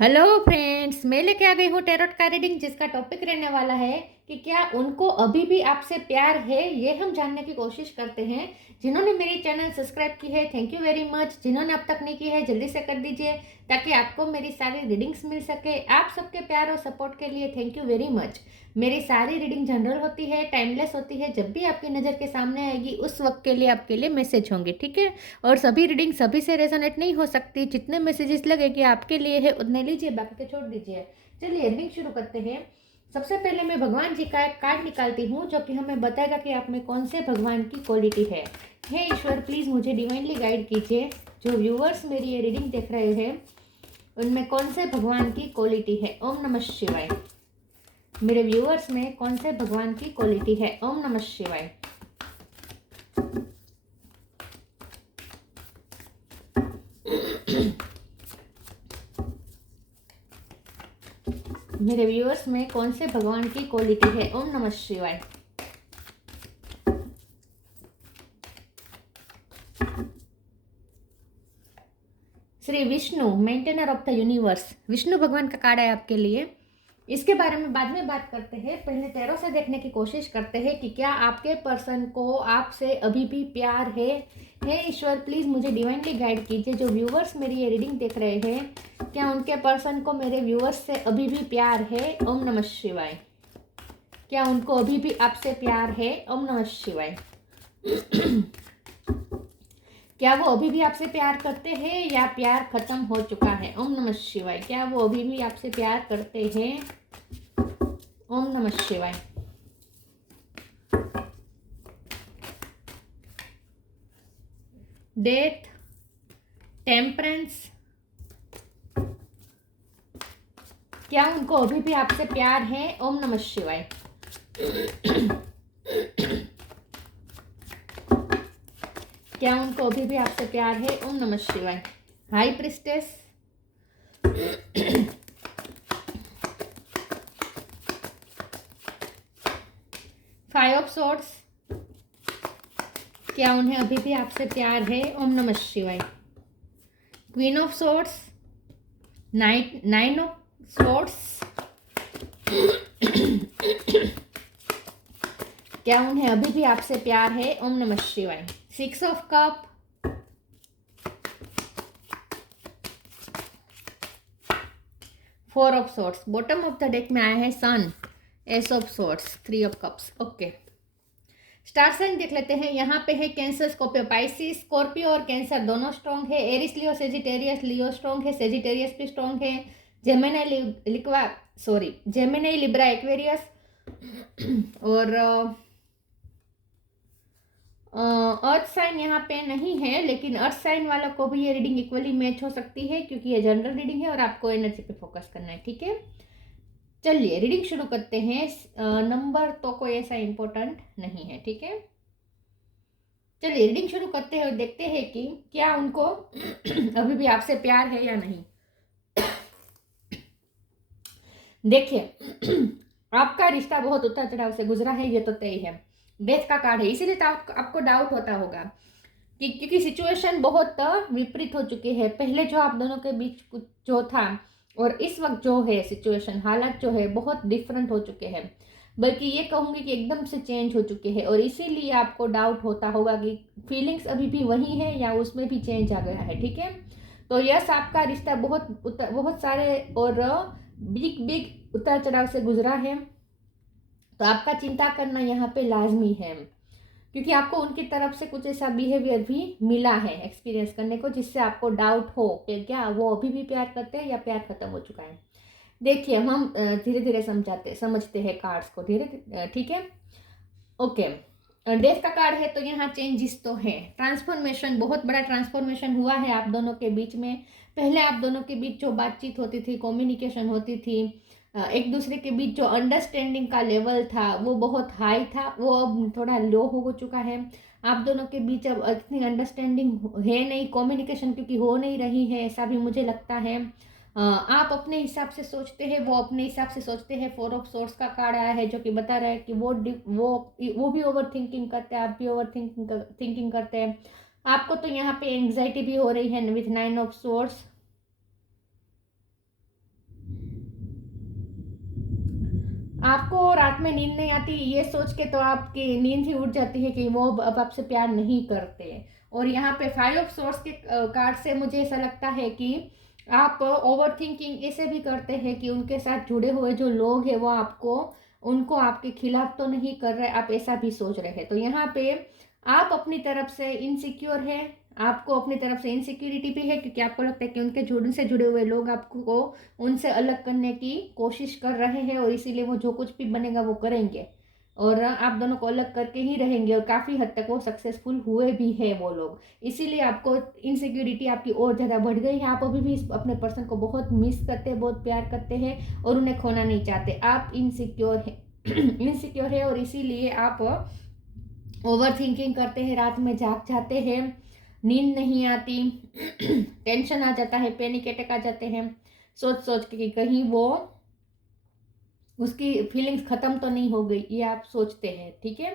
Hello friends, मैं लेके आ गई हूँ टैरोट का रीडिंग जिसका टॉपिक रहने वाला है कि क्या उनको अभी भी आपसे प्यार है। ये हम जानने की कोशिश करते हैं। जिन्होंने मेरी चैनल सब्सक्राइब की है थैंक यू वेरी मच। जिन्होंने अब तक नहीं की है जल्दी से कर दीजिए ताकि आपको मेरी सारी रीडिंग्स मिल सके। आप सबके प्यार और सपोर्ट के लिए थैंक यू वेरी मच। मेरी सारी रीडिंग जनरल होती है, टाइमलेस होती है। जब भी आपकी नज़र के सामने आएगी उस वक्त के लिए आपके लिए मैसेज होंगे, ठीक है। और सभी रीडिंग सभी से रेजोनेट नहीं हो सकती। जितने मैसेजेस लगे कि आपके लिए है उतने लीजिए, बाकी के छोड़ दीजिए। चलिए रीडिंग शुरू करते हैं। सबसे पहले मैं भगवान जी का एक कार्ड निकालती हूँ जो कि हमें बताएगा कि आप में कौन से भगवान की क्वालिटी है। हे ईश्वर, प्लीज़ मुझे डिवाइनली गाइड कीजिए। जो व्यूअर्स मेरी ये रीडिंग देख रहे हैं उनमें कौन से भगवान की क्वालिटी है। ओम नमः शिवाय। मेरे व्यूअर्स में कौन से भगवान की क्वालिटी है। ओम नमः शिवाय। मेरे व्यूअर्स में कौन से भगवान की क्वालिटी है। ओम नमः शिवाय। Shri Vishnu, maintainer of the universe. Vishnu भगवान का कार्ड है आपके लिए। इसके बारे में बाद में बात करते हैं। पहले टैरो से देखने की कोशिश करते हैं कि क्या आपके पर्सन को आपसे अभी भी प्यार है। हे ईश्वर, प्लीज़ मुझे डिवाइनली गाइड कीजिए। जो व्यूअर्स मेरी ये रीडिंग देख रहे हैं क्या उनके पर्सन को मेरे व्यूअर्स से अभी भी प्यार है। ओम नमः शिवाय। क्या उनको अभी भी आपसे प्यार है। ओम नमः शिवाय। क्या वो अभी भी आपसे प्यार करते हैं या प्यार खत्म हो चुका है। ओम नमः शिवाय। क्या वो अभी भी आपसे प्यार करते हैं। ओम नमः शिवाय। Death, temperance. क्या उनको अभी भी आपसे प्यार है। ओम नमः शिवाय। क्या उनको अभी भी आपसे प्यार है। ओम नमः शिवाय। High priestess, five of swords. क्या उन्हें अभी भी आपसे प्यार है। ओम नमः शिवाय। Queen of swords, nine of swords. क्या उन्हें अभी भी आपसे प्यार है। ओम नमः शिवाय। Six of cup, four of swords. Bottom of the deck में आया है sun, ace of swords, three of cups. Okay, star sign देख लेते हैं। यहाँ पे है कैंसर, स्कॉर्पियो, पाइसिस। स्कॉर्पियो और कैंसर दोनों स्ट्रॉन्ग है। Aries, Leo, Sagittarius. Leo strong है, सेजिटेरियस भी स्ट्रॉन्ग है। Gemini, Libra, Aquarius. और अर्थ साइन यहाँ पे नहीं है, लेकिन अर्थ साइन वालों को भी ये रीडिंग इक्वली मैच हो सकती है क्योंकि ये जनरल रीडिंग है और आपको एनर्जी पे फोकस करना है, ठीक है। चलिए रीडिंग शुरू करते हैं। नंबर तो कोई ऐसा इंपॉर्टेंट नहीं है, ठीक है। चलिए रीडिंग शुरू करते हैं और देखते हैं कि क्या उनको अभी भी आपसे प्यार है या नहीं। देखिए आपका रिश्ता बहुत उतार चढ़ाव से गुजरा है, ये तो तय है। डेथ का कार्ड है, इसीलिए तो आपको डाउट होता होगा कि क्योंकि सिचुएशन बहुत विपरीत हो चुकी है। पहले जो आप दोनों के बीच कुछ जो था और इस वक्त जो है सिचुएशन, हालात जो है बहुत डिफरेंट हो चुके हैं। बल्कि ये कहूँगी कि एकदम से चेंज हो चुके हैं और इसीलिए आपको डाउट होता होगा कि फीलिंग्स अभी भी वही है या उसमें भी चेंज आ गया है, ठीक है। तो यस, आपका रिश्ता बहुत सारे और बिग बिग उतार चढ़ाव से गुजरा है। तो आपका चिंता करना यहाँ पे लाजमी है क्योंकि आपको उनकी तरफ से कुछ ऐसा बिहेवियर भी मिला है एक्सपीरियंस करने को जिससे आपको डाउट हो कि क्या वो अभी भी प्यार करते हैं या प्यार खत्म हो चुका है। देखिए हम धीरे धीरे समझते हैं कार्ड्स को धीरे, ठीक है। ओके, डेथ का कार्ड है तो यहाँ चेंजेस तो है। ट्रांसफॉर्मेशन, बहुत बड़ा ट्रांसफॉर्मेशन हुआ है आप दोनों के बीच में। पहले आप दोनों के बीच जो बातचीत होती थी, कम्युनिकेशन होती थी, एक दूसरे के बीच जो अंडरस्टैंडिंग का लेवल था वो बहुत हाई था, वो अब थोड़ा लो हो चुका है। आप दोनों के बीच अब इतनी अंडरस्टैंडिंग है नहीं, कम्युनिकेशन क्योंकि हो नहीं रही है, ऐसा भी मुझे लगता है। आप अपने हिसाब से सोचते हैं, वो अपने हिसाब से सोचते हैं। फोर ऑफ सोर्स का कार्ड आया है जो कि बता रहा है कि वो भी ओवर थिंकिंग करते हैं, आप भी ओवर थिंकिंग करते हैं। आपको तो यहाँ पे एंग्जाइटी भी हो रही है विथ नाइन ऑफ सोर्स। आपको रात में नींद नहीं आती ये सोच के, तो आपकी नींद ही उड़ जाती है कि वो अब आपसे प्यार नहीं करते। और यहाँ पे 5 ऑफ सोर्स के कार्ड से मुझे ऐसा लगता है कि आप ओवर थिंकिंग ऐसे भी करते हैं कि उनके साथ जुड़े हुए जो लोग हैं वो आपको, उनको आपके खिलाफ तो नहीं कर रहे, आप ऐसा भी सोच रहे हैं। तो यहाँ पे आप अपनी तरफ से इनसिक्योर है, आपको अपनी तरफ से इनसिक्योरिटी भी है, क्योंकि आपको लगता है कि उनके से जुड़े हुए लोग आपको उनसे अलग करने की कोशिश कर रहे हैं, और इसीलिए वो जो कुछ भी बनेगा वो करेंगे और आप दोनों को अलग करके ही रहेंगे, और काफ़ी हद तक वो सक्सेसफुल हुए भी है वो लोग। इसीलिए आपको इनसिक्योरिटी आपकी और ज़्यादा बढ़ गई है। आप अभी भी अपने पर्सन को बहुत मिस करते हैं, बहुत प्यार करते हैं और उन्हें खोना नहीं चाहते। आप इनसिक्योर है इनसिक्योर है, और इसीलिए आप ओवर थिंकिंग करते हैं, रात में जाग जाते हैं, नींद नहीं आती, टेंशन आ जाता है, पैनिक अटैक आ जाते हैं, सोच सोच के कि कहीं वो उसकी फीलिंग्स ख़त्म तो नहीं हो गई, ये आप सोचते हैं, ठीक है।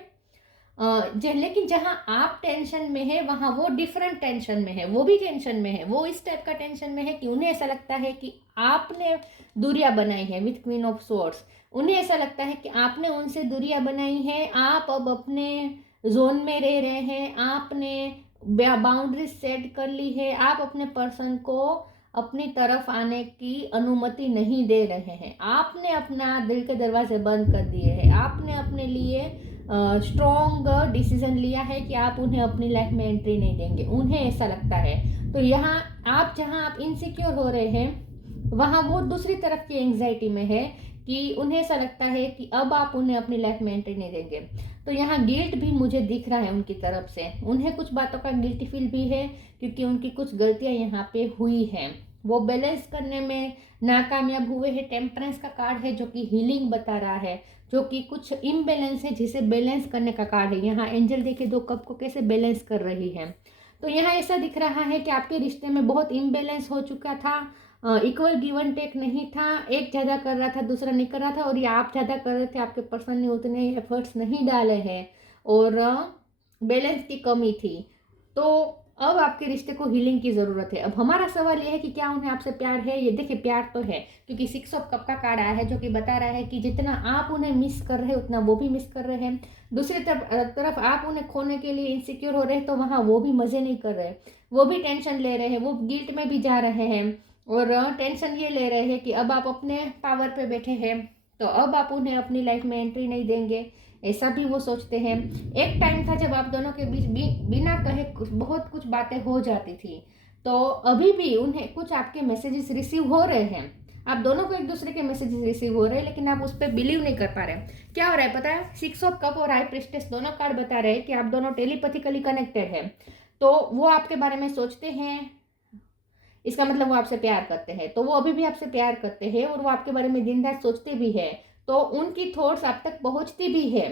लेकिन जहाँ आप टेंशन में है वहाँ वो डिफरेंट टेंशन में है, वो भी टेंशन में है, वो इस टाइप का टेंशन में है कि उन्हें ऐसा लगता है कि आपने दूरियां बनाई है विथ क्वीन ऑफ सोर्ड्स। उन्हें ऐसा लगता है कि आपने उनसे दूरियां बनाई है, आप अब अपने जोन में रह रहे हैं, आपने बाउंड्री सेट कर ली है, आप अपने पर्सन को अपनी तरफ आने की अनुमति नहीं दे रहे हैं, आपने अपना दिल के दरवाजे बंद कर दिए हैं, आपने अपने लिए स्ट्रॉन्ग डिसीजन लिया है कि आप उन्हें अपनी लाइफ में एंट्री नहीं देंगे, उन्हें ऐसा लगता है। तो यहाँ आप जहाँ आप इनसिक्योर हो रहे हैं वहाँ वो दूसरी तरफ की एंग्जाइटी में है कि उन्हें ऐसा लगता है कि अब आप उन्हें अपनी लाइफ में एंट्री नहीं देंगे। तो यहाँ गिल्ट भी मुझे दिख रहा है उनकी तरफ से, उन्हें कुछ बातों का गिल्टी फील भी है क्योंकि उनकी कुछ गलतियाँ यहाँ पे हुई हैं, वो बैलेंस करने में नाकामयाब हुए हैं। टेम्परेंस का कार्ड है जो कि हीलिंग बता रहा है, जो कि कुछ इम्बैलेंस है जिसे बैलेंस करने का कार्ड है। यहाँ एंजल देखिए 2 कप को कैसे बैलेंस कर रही है। तो यहाँ ऐसा दिख रहा है कि आपके रिश्ते में बहुत इम्बैलेंस हो चुका था, इक्वल गिव एंड टेक नहीं था, एक ज़्यादा कर रहा था दूसरा नहीं कर रहा था, और ये आप ज़्यादा कर रहे थे, आपके पर्सन ने उतने एफर्ट्स नहीं डाले हैं और बैलेंस की कमी थी। तो अब आपके रिश्ते को हीलिंग की ज़रूरत है। अब हमारा सवाल यह है कि क्या उन्हें आपसे प्यार है। ये देखिए प्यार तो है, क्योंकि 6 ऑफ कप का कार्ड आया है जो कि बता रहा है कि जितना आप उन्हें मिस कर रहे हैं उतना वो भी मिस कर रहे हैं। दूसरी तरफ आप उन्हें खोने के लिए इनसिक्योर हो रहे हैं, तो वहाँ वो भी मज़े नहीं कर रहे, वो भी टेंशन ले रहे हैं, वो गिल्ट में भी जा रहे हैं और टेंशन ये ले रहे हैं कि अब आप अपने पावर पे बैठे हैं तो अब आप उन्हें अपनी लाइफ में एंट्री नहीं देंगे, ऐसा भी वो सोचते हैं। एक टाइम था जब आप दोनों के बीच बिना कहे बहुत कुछ बातें हो जाती थी, तो अभी भी उन्हें कुछ आपके मैसेजेस रिसीव हो रहे हैं, आप दोनों को एक दूसरे के मैसेजेस रिसीव हो रहे हैं, लेकिन आप उस पर बिलीव नहीं कर पा रहे। क्या हो रहा है पता है, 6 ऑफ कप और हाई प्रिस्टेस दोनों कार्ड बता रहे हैं कि आप दोनों टेलीपैथिकली कनेक्टेड है। तो वो आपके बारे में सोचते हैं, इसका मतलब वो आपसे प्यार करते हैं, तो वो अभी भी आपसे प्यार करते हैं और वो आपके बारे में दिन रात सोचते भी है। तो उनकी थॉट्स आप तक पहुंचती भी है,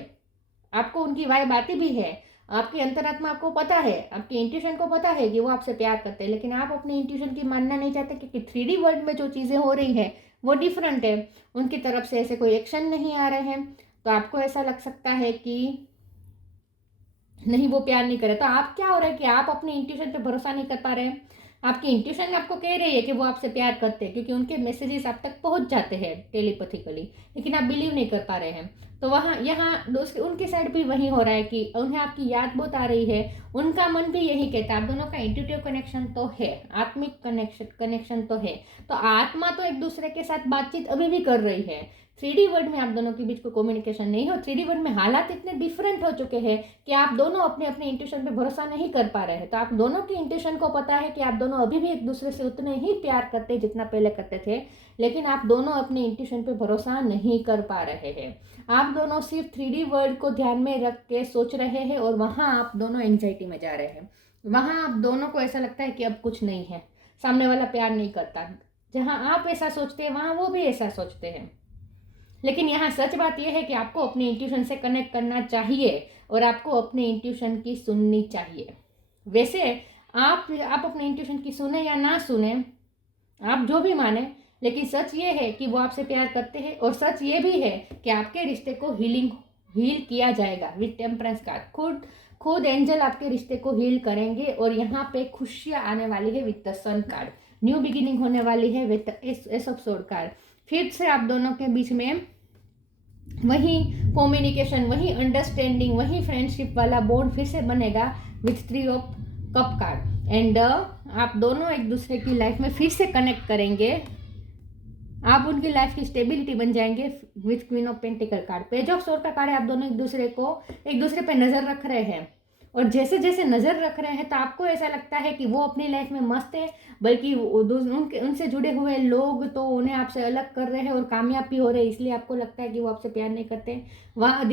आपको उनकी वाइब आती भी है, आपकी अंतरात्मा आपको पता है, आपकी इंट्यूशन को पता है कि वो आपसे प्यार करते हैं, लेकिन आप अपनी इंट्यूशन की मानना नहीं चाहते क्योंकि 3D वर्ल्ड में जो चीज़ें हो रही है वो डिफरेंट है, उनकी तरफ से ऐसे कोई एक्शन नहीं आ रहे हैं। तो आपको ऐसा लग सकता है कि नहीं वो प्यार नहीं करे। तो आप क्या हो रहा है कि आप अपनी इंट्यूशन पे भरोसा नहीं कर पा रहे हैं। आपकी इंट्यूशन आपको कह रही है कि वो आपसे प्यार करते हैं क्योंकि उनके मैसेजेस आप तक पहुंच जाते हैं टेलीपैथिकली, लेकिन आप बिलीव नहीं कर पा रहे हैं। तो वहाँ यहाँ दोस्त उनकी साइड भी वही हो रहा है कि उन्हें आपकी याद बहुत आ रही है, उनका मन भी यही कहता है। आप दोनों का इंट्यूटिव कनेक्शन तो है, आत्मिक कनेक्शन तो है, तो आत्मा तो एक दूसरे के साथ बातचीत अभी भी कर रही है। 3D वर्ल्ड में आप दोनों के बीच कोई कम्युनिकेशन नहीं हो, 3D वर्ल्ड में हालात इतने डिफरेंट हो चुके हैं कि आप दोनों अपने अपने इंट्यूशन पे भरोसा नहीं कर पा रहे हैं। तो आप दोनों की इंट्यूशन को पता है कि आप दोनों अभी भी एक दूसरे से उतने ही प्यार करते हैं जितना पहले करते थे, लेकिन आप दोनों अपने इंट्यूशन पे भरोसा नहीं कर पा रहे हैं। आप दोनों सिर्फ 3D वर्ल्ड को ध्यान में रख के सोच रहे हैं और वहाँ आप दोनों एंग्जाइटी में जा रहे हैं। वहाँ आप दोनों को ऐसा लगता है कि अब कुछ नहीं है, सामने वाला प्यार नहीं करता। जहाँ आप ऐसा सोचते हैं वहाँ वो भी ऐसा सोचते हैं। लेकिन यहाँ सच बात यह है कि आपको अपने इंट्यूशन से कनेक्ट करना चाहिए और आपको अपने इंट्यूशन की सुननी चाहिए। वैसे आप अपने इंट्यूशन की सुने या ना सुने, आप जो भी माने, लेकिन सच ये है कि वो आपसे प्यार करते हैं और सच ये भी है कि आपके रिश्ते को हील किया जाएगा विद टेम्परेंस कार्ड। खुद एंजल आपके रिश्ते को हील करेंगे और यहाँ पे खुशियाँ आने वाली है with the sun card. New beginning होने वाली है with the ace of sword card. फिर से आप दोनों के बीच में वही कम्युनिकेशन, वही अंडरस्टैंडिंग, वही फ्रेंडशिप वाला बॉन्ड फिर से बनेगा with 3 of cup card. And आप दोनों एक दूसरे की लाइफ में फिर से कनेक्ट करेंगे, आप उनकी लाइफ की स्टेबिलिटी बन जाएंगे with queen of pentacle card. Page of sword का कार्ड है, आप दोनों एक दूसरे पे नज़र रख रहे हैं, और जैसे जैसे नज़र रख रहे हैं तो आपको ऐसा लगता है कि वो अपनी लाइफ में मस्त है, बल्कि उनसे जुड़े हुए लोग तो उन्हें आपसे अलग कर रहे हैं और कामयाब भी हो रहे हैं, इसलिए आपको लगता है कि वो आपसे प्यार नहीं करते। वहाँ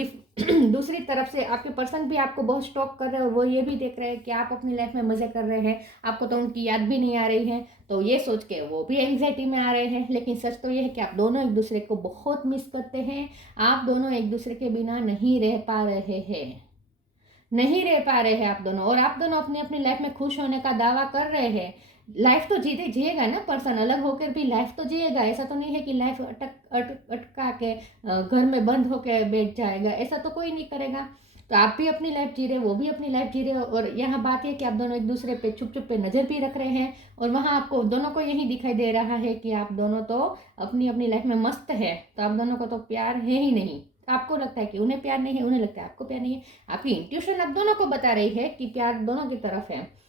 दूसरी तरफ से आपके पर्सन भी आपको बहुत स्टॉक कर रहे हैं और वो ये भी देख रहे हैं कि आप अपनी लाइफ में मज़े कर रहे हैं, आपको तो उनकी याद भी नहीं आ रही है, तो ये सोच के वो भी एंग्जाइटी में आ रहे हैं। लेकिन सच तो ये है कि आप दोनों एक दूसरे को बहुत मिस करते हैं, आप दोनों एक दूसरे के बिना नहीं रह पा रहे हैं, नहीं रह पा रहे हैं आप दोनों, और आप दोनों अपनी अपनी लाइफ में खुश होने का दावा कर रहे हैं। लाइफ तो जिएगा ना पर्सन, अलग होकर भी लाइफ तो जिएगा, ऐसा तो नहीं है कि लाइफ अटका के घर में बंद होकर बैठ जाएगा, ऐसा तो कोई नहीं करेगा। तो आप भी अपनी लाइफ जी रहे, वो भी अपनी लाइफ जी रहे, और यहाँ बात है कि आप दोनों एक दूसरे पे छुप छुप पे नज़र भी रख रहे हैं, और वहाँ आपको दोनों को यही दिखाई दे रहा है कि आप दोनों तो अपनी अपनी लाइफ में मस्त है, तो आप दोनों को तो प्यार है ही नहीं। आपको लगता है कि उन्हें प्यार नहीं है, उन्हें लगता है आपको प्यार नहीं है। आपकी इंट्यूशन आप दोनों को बता रही है कि प्यार दोनों की तरफ है,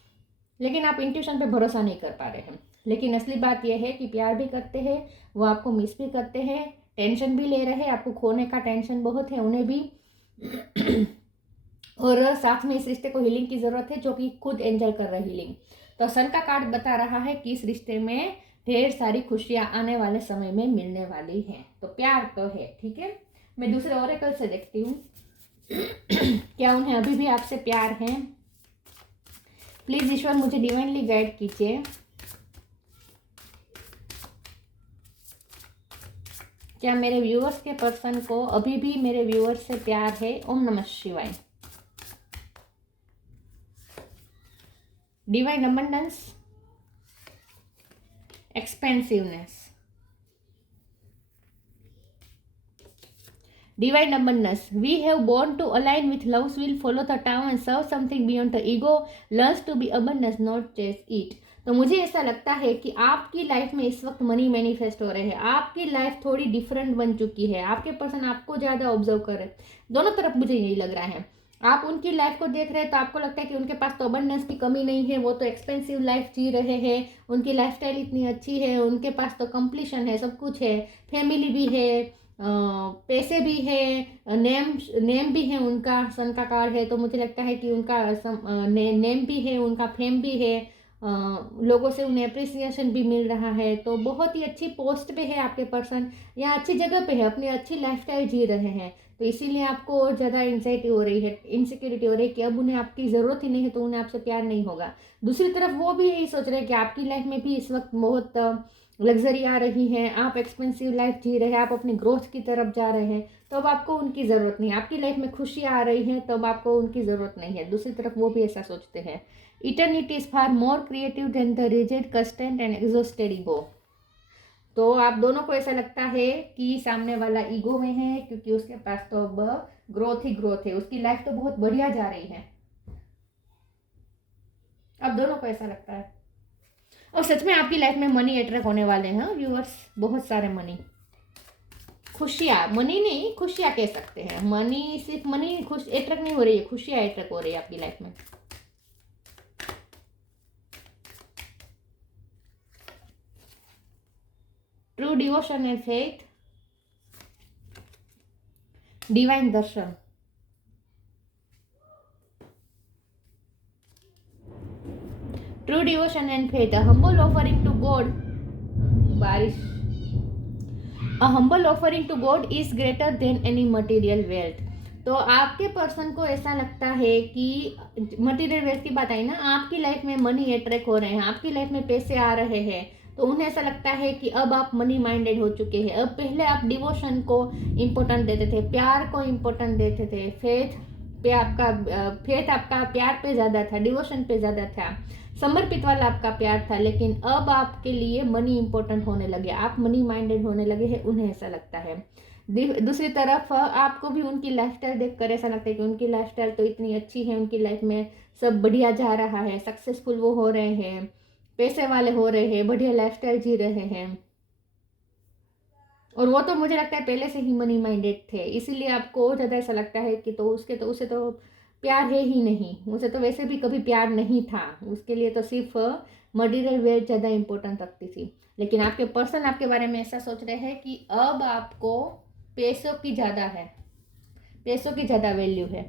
लेकिन आप इंट्यूशन पे भरोसा नहीं कर पा रहे हैं। लेकिन असली बात यह है कि प्यार भी करते हैं, वो आपको मिस भी करते हैं, टेंशन भी ले रहे हैं, आपको खोने का टेंशन बहुत है उन्हें भी और साथ में इस रिश्ते को हीलिंग की ज़रूरत है, जो कि खुद एंजॉय कर रहे हीलिंग। तो सन का कार्ड बता रहा है कि इस रिश्ते में ढेर सारी खुशियाँ आने वाले समय में मिलने वाली हैं, तो प्यार तो है। ठीक है, मैं दूसरे ओरेकल से देखती हूँ क्या उन्हें अभी भी आपसे प्यार है। प्लीज ईश्वर मुझे डिवाइनली गाइड कीजिए, क्या मेरे व्यूअर्स के पर्सन को अभी भी मेरे व्यूअर्स से प्यार है। ओम नमः शिवाय। Divine abundance, expensiveness, divine abundance. We have born to align with love's will, follow the Tao and serve something beyond the ego, learns to be abundance, not chase it. तो मुझे ऐसा लगता है कि आपकी लाइफ में इस वक्त मनी मैनिफेस्ट हो रहे हैं, आपकी लाइफ थोड़ी डिफरेंट बन चुकी है, आपके पर्सन आपको ज़्यादा ऑब्जर्व कर रहे हैं, दोनों तरफ मुझे यही लग रहा है। आप उनकी लाइफ को देख रहे हैं तो आपको लगता है कि उनके पास तो अबंडेंस की कमी नहीं है, वो तो एक्सपेंसिव लाइफ जी रहे हैं, उनकी लाइफस्टाइल इतनी अच्छी है, उनके पास तो कंप्लीशन है, सब कुछ है, फैमिली भी है, पैसे भी है, नेम भी है, उनका सन का कार्ड है, तो मुझे लगता है कि उनका नेम भी है, उनका फेम भी है, लोगों से उन्हें अप्रिसिएशन भी मिल रहा है, तो बहुत ही अच्छी पोस्ट पे है आपके पर्सन, या अच्छी जगह पे है, अपनी अच्छी लाइफस्टाइल जी रहे हैं, तो इसीलिए आपको और ज़्यादा एंजाइटी हो रही है, इनसिक्योरिटी हो रही है कि अब उन्हें आपकी ज़रूरत ही नहीं है, तो उन्हें आपसे प्यार नहीं होगा। दूसरी तरफ वो भी यही सोच रहे हैं कि आपकी लाइफ में भी इस वक्त बहुत लग्जरी आ रही है, आप एक्सपेंसिव लाइफ जी रहे हैं, आप अपनी ग्रोथ की तरफ जा रहे हैं, तो अब आपको उनकी ज़रूरत नहीं है, आपकी लाइफ में खुशी आ रही है, तो अब आपको उनकी ज़रूरत नहीं है। दूसरी तरफ वो भी ऐसा सोचते हैं। Eternity is far more creative than the rigid constant and exhausted ego. तो आप दोनों को ऐसा लगता है कि सामने वाला ईगो में है, क्योंकि उसके पास तो अब ग्रोथ ही ग्रोथ है, उसकी लाइफ तो बहुत बढ़िया जा रही है, अब दोनों को ऐसा लगता है। और सच में आपकी लाइफ में मनी अट्रैक्ट होने वाले हैं व्यूअर्स, बहुत सारे मनी, खुशियाँ, मनी नहीं खुशियाँ कह सकते हैं, मनी सिर्फ मनी खुश अट्रैक्ट नहीं हो रही है, खुशियाँ अट्रैक्ट हो रही है आपकी लाइफ में। True devotion and faith, divine darshan, true devotion and faith, a humble offering to God, बारिश, a humble offering to God is greater than any material wealth. तो आपके पर्सन को ऐसा लगता है कि मटेरियल वेल्थ की बात आई ना, आपकी लाइफ में मनी अट्रैक्ट हो रहे हैं, आपकी लाइफ में पैसे आ रहे हैं, तो उन्हें ऐसा लगता है कि अब आप मनी माइंडेड हो चुके हैं। अब पहले आप डिवोशन को इम्पोर्टेंट देते थे, प्यार को इम्पोर्टेंट देते थे, फेथ आपका प्यार पे ज़्यादा था, डिवोशन पे ज़्यादा था, समर्पित वाला आपका प्यार था, लेकिन अब आपके लिए मनी इंपॉर्टेंट होने लगे, आप मनी माइंडेड होने लगे हैं, उन्हें ऐसा लगता है। दूसरी तरफ आपको भी उनकी लाइफस्टाइल देखकर ऐसा लगता है कि उनकी लाइफस्टाइल तो इतनी अच्छी है, उनकी लाइफ में सब बढ़िया जा रहा है, सक्सेसफुल वो हो रहे हैं, पैसे वाले हो रहे हैं, बढ़िया लाइफस्टाइल जी रहे हैं, और वो तो मुझे लगता है पहले से ही मनी माइंडेड थे, इसीलिए आपको और ज़्यादा ऐसा लगता है कि तो उसे तो प्यार है ही नहीं, उसे तो वैसे भी कभी प्यार नहीं था, उसके लिए तो सिर्फ मटेरियल वेल्थ ज़्यादा इंपॉर्टेंट रखती थी। लेकिन आपके पर्सन आपके बारे में ऐसा सोच रहे हैं कि अब आपको पैसों की ज़्यादा है, पैसों की ज़्यादा वैल्यू है।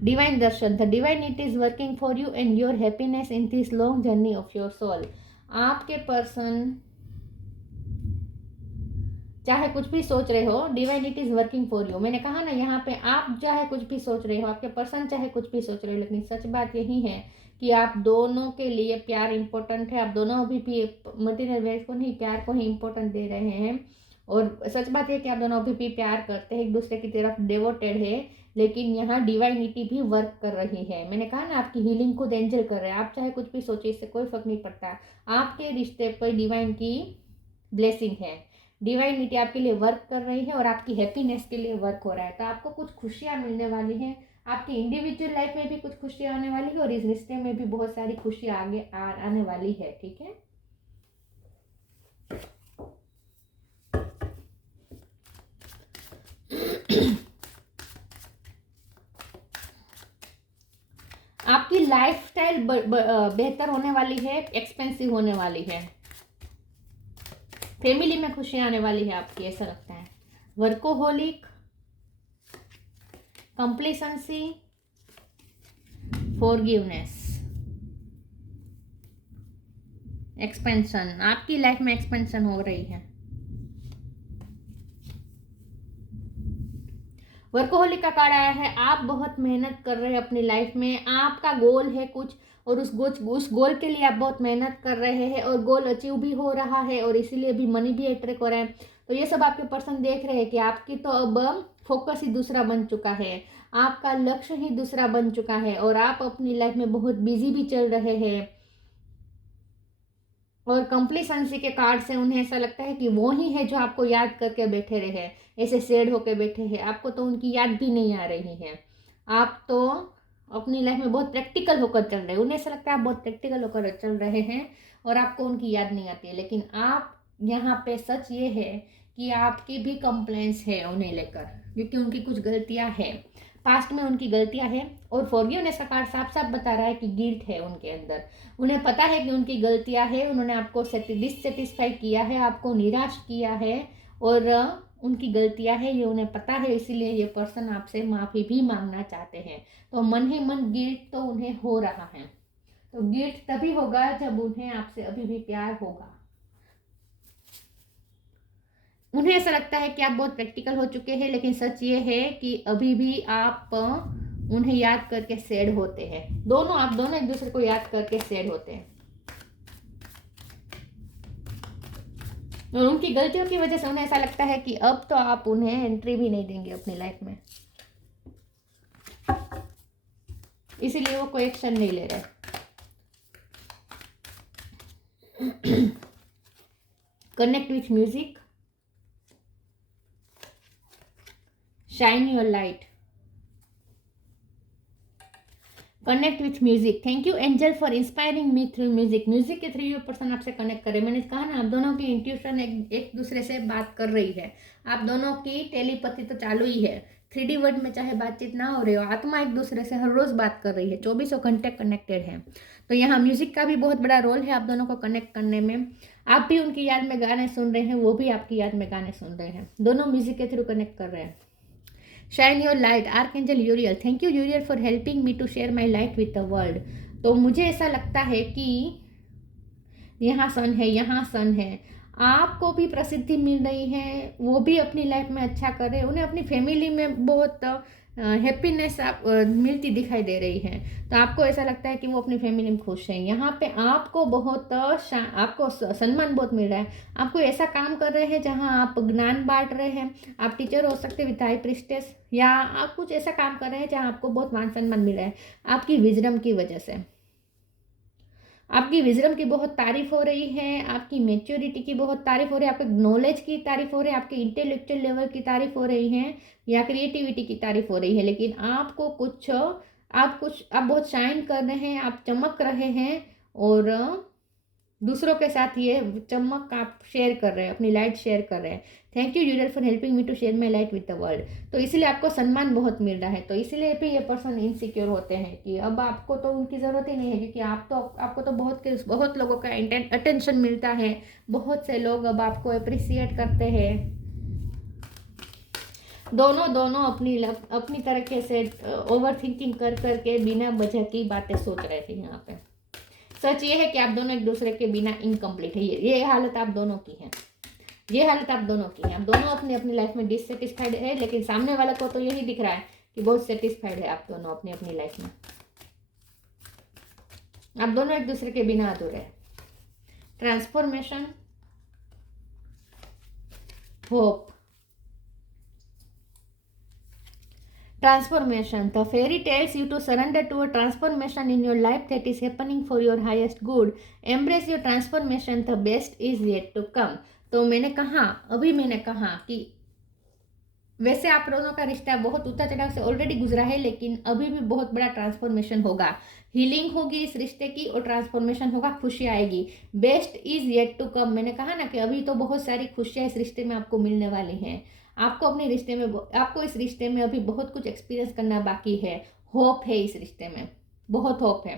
Divine darshan, the divinity is working for you and your happiness in this long journey of your soul. आपके पर्सन चाहे कुछ भी सोच रहे हो, divinity is working for you. मैंने कहा ना यहाँ पे, आप चाहे कुछ भी सोच रहे हो, आपके पर्सन चाहे कुछ भी सोच रहे हो, लेकिन सच बात यही है कि आप दोनों के लिए प्यार इंपॉर्टेंट है। आप दोनों अभी भी मटेरियल वेल्थ को नहीं, प्यार को ही इंपॉर्टेंट दे रहे हैं। और सच बात है कि आप दोनों अभी भी प्यार करते हैं, एक दूसरे की तरफ डिवोटेड है। लेकिन यहाँ डिवाइनिटी भी वर्क कर रही है। मैंने कहा ना, आपकी हीलिंग खुद एंजल कर रहे हैं। आप चाहे कुछ भी सोचिए, इससे कोई फर्क नहीं पड़ता। आपके रिश्ते पर डिवाइन की ब्लेसिंग है, डिवाइनिटी आपके लिए वर्क कर रही है और आपकी हैप्पीनेस के लिए वर्क हो रहा है। तो आपको कुछ खुशियाँ मिलने वाली हैं, आपकी इंडिविजुअल लाइफ में भी कुछ खुशियाँ आने वाली है और इस रिश्ते में भी बहुत सारी खुशियाँ आगे आने वाली है। ठीक है, आपकी लाइफस्टाइल बेहतर होने वाली है, एक्सपेंसिव होने वाली है, फैमिली में खुशियाँ आने वाली है आपकी, ऐसा लगता है। वर्कोहोलिक, कंप्लेसेंसी, फॉरगिवनेस, एक्सपेंशन, आपकी लाइफ में एक्सपेंशन हो रही है। वर्कोहोलिक का कार्ड आया है, आप बहुत मेहनत कर रहे हैं अपनी लाइफ में, आपका गोल है कुछ और उस गोल के लिए आप बहुत मेहनत कर रहे हैं और गोल अचीव भी हो रहा है और इसीलिए भी मनी भी अट्रैक्ट हो रहा है। तो ये सब आपके पर्सन देख रहे हैं कि आपकी तो अब फोकस ही दूसरा बन चुका है, आपका लक्ष्य ही दूसरा बन चुका है और आप अपनी लाइफ में बहुत बिजी भी चल रहे हैं। और कंप्लीसेंसी के कार्ड से उन्हें ऐसा लगता है कि वो ही है जो आपको याद करके बैठे रहे, ऐसे सैड होके बैठे हैं, आपको तो उनकी याद भी नहीं आ रही है। आप तो अपनी लाइफ में बहुत प्रैक्टिकल होकर चल रहे हैं, उन्हें ऐसा लगता है आप बहुत प्रैक्टिकल होकर चल रहे हैं और आपको उनकी याद नहीं आती है। लेकिन आप यहाँ पे सच ये है कि आपकी भी कंप्लेंट्स है उन्हें लेकर, क्योंकि उनकी कुछ गलतियाँ हैं, पास्ट में उनकी गलतियाँ हैं। और फॉरगिवनेस का कार्ड साफ साफ बता रहा है कि गिल्ट है उनके अंदर, उन्हें पता है कि उनकी गलतियां है, उन्होंने आपको डिससेटिस्फाई किया है, आपको निराश किया है और उनकी गलतियां है, ये उन्हें पता है, इसीलिए ये पर्सन आपसे माफ़ी भी मांगना चाहते हैं। तो मन ही मन गिल्ट तो उन्हें हो रहा है। तो गिल्ट तभी होगा जब उन्हें आपसे अभी भी प्यार होगा। उन्हें ऐसा लगता है कि आप बहुत प्रैक्टिकल हो चुके हैं, लेकिन सच ये है कि अभी भी आप उन्हें याद करके सैड होते हैं। आप दोनों एक दूसरे को याद करके सैड होते हैं और उनकी गलतियों की वजह से उन्हें ऐसा लगता है कि अब तो आप उन्हें एंट्री भी नहीं देंगे अपनी लाइफ में, इसीलिए वो कोई एक्शन नहीं ले रहे। Connect with music, shine your light, connect with music. Thank you angel for inspiring me through music. Music के थ्रू ये पर्सन आपसे कनेक्ट करे। मैंने कहा ना, आप दोनों की इंट्यूशन एक दूसरे से बात कर रही है, आप दोनों की टेलीपैथी तो चालू ही है। 3D वर्ड में चाहे बातचीत ना हो रही हो, आत्मा एक दूसरे से हर रोज बात कर रही है, 24 घंटे कनेक्टेड है। तो यहाँ म्यूजिक का भी बहुत बड़ा रोल है आप दोनों को कनेक्ट करने में। आप भी उनकी याद में गाने सुन रहे हैं, वो भी आपकी याद में गाने सुन रहे हैं, दोनों म्यूजिक के थ्रू कनेक्ट कर रहे हैं। Shine your light, archangel Uriel. Thank you Uriel for helping me to share my light with the world. तो मुझे ऐसा लगता है कि यहाँ सन है, यहाँ सन है, आपको भी प्रसिद्धि मिल रही है, वो भी अपनी लाइफ में अच्छा कर रहे हैं, उन्हें अपनी फैमिली में बहुत हैप्पीनेस मिलती दिखाई दे रही है। तो आपको ऐसा लगता है कि वो अपनी फैमिली में खुश हैं। यहाँ पे आपको बहुत आपको सम्मान बहुत मिल रहा है। आप कोई ऐसा काम कर रहे हैं जहाँ आप ज्ञान बांट रहे हैं, आप टीचर हो सकते हैं विद हाई प्रिस्टेस, या आप कुछ ऐसा काम कर रहे हैं जहाँ आपको बहुत मान सम्मान मिल रहा है आपकी विजडम की वजह से। आपकी विजडम की बहुत तारीफ हो रही है, आपकी मेच्योरिटी की बहुत तारीफ हो रही है, आपके नॉलेज की तारीफ हो रही है, आपके इंटेलेक्चुअल लेवल की तारीफ हो रही है, या क्रिएटिविटी की तारीफ हो रही है। लेकिन आपको आप बहुत शाइन कर रहे हैं, आप चमक रहे हैं और दूसरों के साथ ये चमक आप शेयर कर रहे हैं, अपनी लाइट शेयर कर रहे हैं। Thank you user for helping me to share my light with the world. तो इसलिए आपको सम्मान बहुत मिल रहा है। तो इसलिए भी ये पर्सन इनसिक्योर होते हैं कि अब आपको तो उनकी ज़रूरत ही नहीं है, क्योंकि आपको तो बहुत लोगों का अटेंशन मिलता है, बहुत से लोग अब आपको अप्रिसिएट करते हैं। दोनों अपनी तरीके से ओवर थिंकिंग कर करके बिना वजह की बातें सोच रहे थे। यहाँ पे सच ये है कि आप दोनों एक दूसरे के बिना इनकम्प्लीट है। ये हालत आप दोनों की है, ये हालत आप दोनों की है। आप दोनों अपनी अपनी लाइफ में डिससेटिस्फाइड है, लेकिन सामने वाला को तो यही दिख रहा है कि बहुत सेटिस्फाइड है आप दोनों अपनी अपनी लाइफ में। आप दोनों एक दूसरे के बिना अधूरे हैं। Transformation, hope, transformation. The fairy tells you to surrender to a transformation in your life that is happening for your highest good. Embrace your transformation. The best is yet to come. तो मैंने कहा कि वैसे आप दोनों का रिश्ता बहुत उतार चढ़ाव से ऑलरेडी गुजरा है, लेकिन अभी भी बहुत बड़ा ट्रांसफॉर्मेशन होगा, हीलिंग होगी इस रिश्ते की और ट्रांसफॉर्मेशन होगा, खुशी आएगी। Best is yet to come. मैंने कहा ना कि अभी तो बहुत सारी खुशियाँ इस रिश्ते में आपको मिलने वाली हैं। आपको इस रिश्ते में अभी बहुत कुछ एक्सपीरियंस करना बाकी है। होप है इस रिश्ते में, बहुत होप है।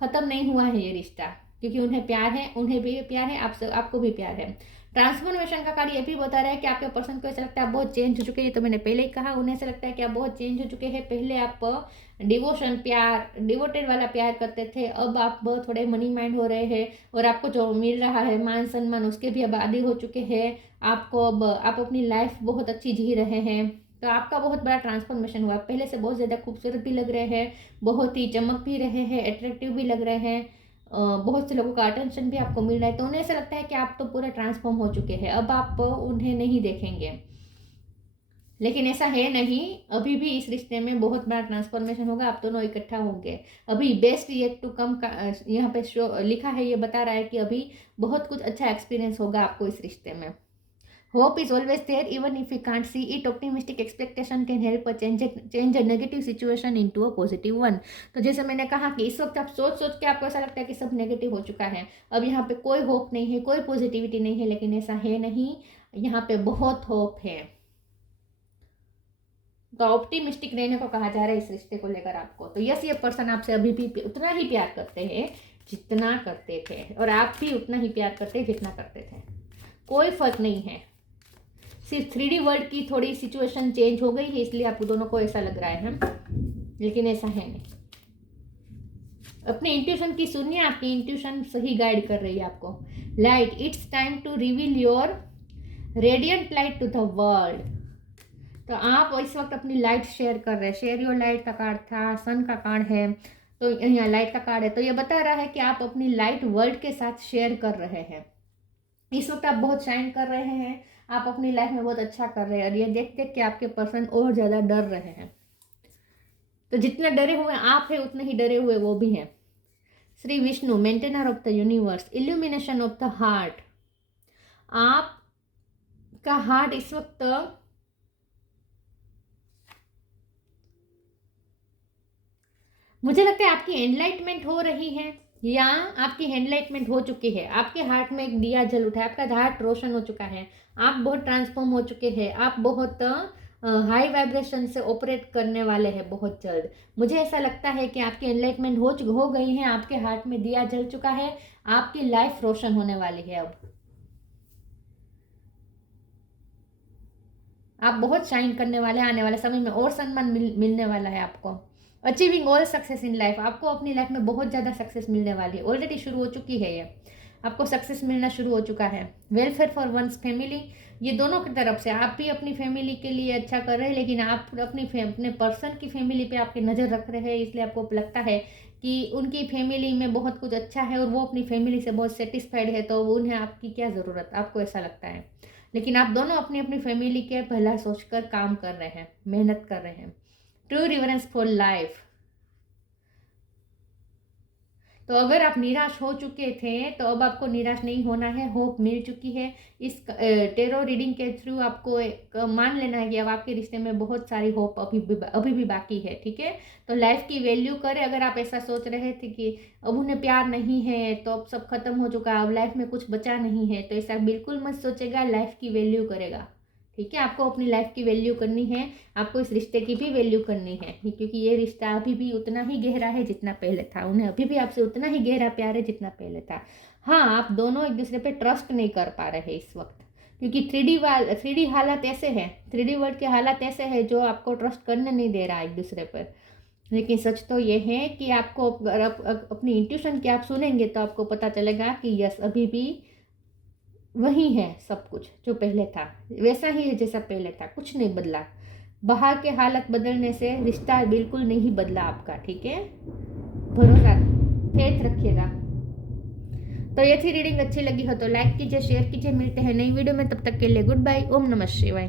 ख़त्म नहीं हुआ है ये रिश्ता, क्योंकि उन्हें प्यार है, उन्हें भी प्यार है, आपको भी प्यार है। ट्रांसफॉर्मेशन का कार्ड ये भी बता रहा है कि आपके पर्सन को ऐसा लगता है आप बहुत चेंज हो चुके हैं। तो मैंने पहले ही कहा, उन्हें ऐसा लगता है कि आप बहुत चेंज हो चुके हैं। पहले आप डिवोशन, प्यार, डिवोटेड वाला प्यार करते थे, अब आप थोड़े मनी माइंड हो रहे हैं और आपको जो मिल रहा है मान सम्मान, उसके भी अब आदी हो चुके हैं। आपको अब आप अपनी लाइफ बहुत अच्छी जी रहे हैं। तो आपका बहुत बड़ा ट्रांसफॉर्मेशन हुआ। पहले से बहुत ज़्यादा खूबसूरत भी लग रहे हैं, बहुत ही चमक भी रहे हैं, अट्रैक्टिव भी लग रहे हैं। बहुत से लोगों का अटेंशन भी आपको मिल रहा है। तो उन्हें ऐसा लगता है कि आप तो पूरा ट्रांसफॉर्म हो चुके हैं, अब आप उन्हें नहीं देखेंगे। लेकिन ऐसा है नहीं, अभी भी इस रिश्ते में बहुत बड़ा ट्रांसफॉर्मेशन होगा, आप दोनों इकट्ठा होंगे। अभी बेस्ट येट टू कम का यहाँ पे शो लिखा है, ये बता रहा है कि अभी बहुत कुछ अच्छा एक्सपीरियंस होगा आपको इस रिश्ते में। Hope is always there even if you can't see it. Optimistic expectation can help change a negative situation into a positive one. तो जैसे मैंने कहा कि इस वक्त आप सोच के आपको ऐसा लगता है कि सब नेगेटिव हो चुका है, अब यहाँ पे कोई होप नहीं है, कोई पॉजिटिविटी नहीं है, लेकिन ऐसा है नहीं, यहाँ पे बहुत होप है। तो ऑप्टिमिस्टिक रहने को कहा जा रहा है इस रिश्ते को लेकर आपको। तो यस, ये पर्सन आपसे अभी भी उतना ही प्यार करते हैं जितना करते थे, और आप भी उतना ही प्यार करते हैं जितना करते थे। कोई फर्क नहीं है, सिर्फ 3D वर्ल्ड की थोड़ी सिचुएशन चेंज हो गई है, इसलिए आप दोनों को ऐसा लग रहा है, लेकिन ऐसा है नहीं। अपने इंट्यूशन की सुनिए, आपकी इंट्यूशन सही गाइड कर रही है आपको। Light, it's time to reveal your radiant light to the world. तो आप इस वक्त अपनी लाइट शेयर कर रहे हैं। शेयर योर लाइट का कार्ड था, सन का कार्ड है, तो यहाँ लाइट का कार्ड है। तो ये बता रहा है कि आप अपनी लाइट वर्ल्ड के साथ शेयर कर रहे हैं। इस वक्त आप बहुत शाइन कर रहे हैं, आप अपनी लाइफ में बहुत अच्छा कर रहे हैं, और ये देख देख के आपके पर्सन और ज़्यादा डर रहे हैं। तो जितने डरे हुए आप हैं, उतने ही डरे हुए वो भी हैं। Shri Vishnu, maintainer of the universe, illumination of the heart. आपका हार्ट इस वक्त मुझे लगता है आपकी एनलाइटमेंट हो रही है, या आपकी एनलाइटमेंट हो चुकी है। आपके हार्ट में एक दिया जल उठा है, आपका हार्ट रोशन हो चुका है, आप बहुत ट्रांसफॉर्म हो चुके हैं, आप बहुत हाई वाइब्रेशन से ऑपरेट करने वाले हैं बहुत जल्द। मुझे ऐसा लगता है कि आपकी एनलाइटमेंट हो गई है, आपके हार्ट में दिया जल चुका है, आपकी लाइफ रोशन होने वाली है। अब आप बहुत शाइन करने वाले हैं, आने वाले समय में और सम्मान मिलने वाला है आपको। Achieving all success in life, आपको अपनी लाइफ में बहुत ज़्यादा सक्सेस मिलने वाली है, ऑलरेडी शुरू हो चुकी है, ये आपको सक्सेस मिलना शुरू हो चुका है। वेलफेयर फॉर वंस फैमिली, ये दोनों की तरफ से आप भी अपनी फैमिली के लिए अच्छा कर रहे हैं, लेकिन आप अपने पर्सन की फैमिली पे आपकी नज़र रख रहे हैं, इसलिए आपको लगता है कि उनकी फैमिली में बहुत कुछ अच्छा है और वो अपनी फैमिली से बहुत सेटिस्फाइड है, तो उन्हें आपकी क्या ज़रूरत, आपको ऐसा लगता है। लेकिन आप दोनों अपनी अपनी फैमिली के भला सोचकर काम कर रहे हैं, मेहनत कर रहे हैं। ट्रू रिवरेंस फॉर लाइफ, तो अगर आप निराश हो चुके थे तो अब आपको निराश नहीं होना है, होप मिल चुकी है। इस टेरो रीडिंग के थ्रू आपको एक मान लेना है कि अब आपके रिश्ते में बहुत सारी होप अभी भी बाकी है, ठीक है। तो लाइफ की वैल्यू करें। अगर आप ऐसा सोच रहे थे कि अब उन्हें प्यार नहीं है तो अब सब खत्म हो चुका, अब लाइफ में कुछ बचा नहीं है, तो ऐसा बिल्कुल मत सोचेगा। लाइफ की वैल्यू करेगा, ठीक है। आपको अपनी लाइफ की वैल्यू करनी है, आपको इस रिश्ते की भी वैल्यू करनी है, क्योंकि ये रिश्ता अभी भी उतना ही गहरा है जितना पहले था। उन्हें अभी भी आपसे उतना ही गहरा प्यार है जितना पहले था। हाँ, आप दोनों एक दूसरे पे ट्रस्ट नहीं कर पा रहे इस वक्त, क्योंकि 3D हालात ऐसे हैं, 3D वर्ल्ड के हालात ऐसे हैं जो आपको ट्रस्ट करने नहीं दे रहा एक दूसरे पर। लेकिन सच तो ये है कि आपको अगर अपनी इंट्यूशन की आप सुनेंगे तो आपको पता चलेगा कि यस, अभी भी वही है, सब कुछ जो पहले था वैसा ही है जैसा पहले था, कुछ नहीं बदला। बाहर के हालत बदलने से रिश्ता बिल्कुल नहीं बदला आपका, ठीक है। भरोसा, फेथ रखिएगा। तो ये थी रीडिंग, अच्छी लगी हो तो लाइक कीजिए, शेयर कीजिए। मिलते हैं नई वीडियो में, तब तक के लिए गुड बाय। ओम नमः शिवाय।